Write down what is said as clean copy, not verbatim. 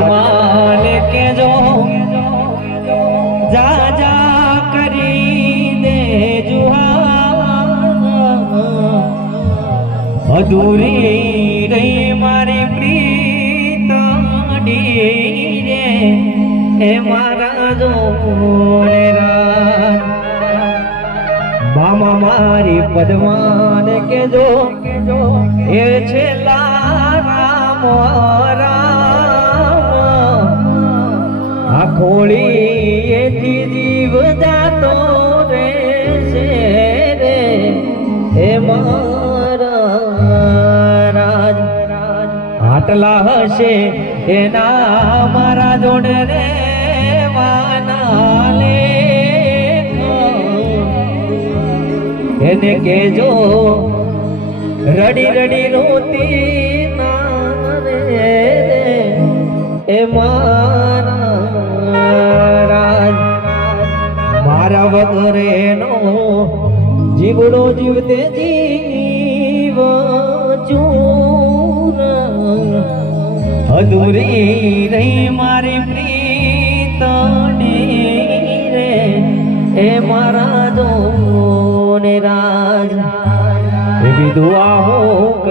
માને કે જો જા જા કરી દે જુહા અધૂરી રહી મારી પ્રીતડી રે હે મારા જોને રાત મામા મારી પદ્માને કે જો એ છેલ્લા રામ ખોળી એથી જીવ જાતો રે છે રે હે મારા રાજ આટલા હશે એના મારા જોડે રે વાના લે એને કેજો રડી રડી રોતી ના રે એ મારા વગરેનો જીવડો જીવતે જીવ ચૂર અધૂરી રહી મારી પ્રીતડી રે એ મારા દોને રાજ એવી દુઆ હો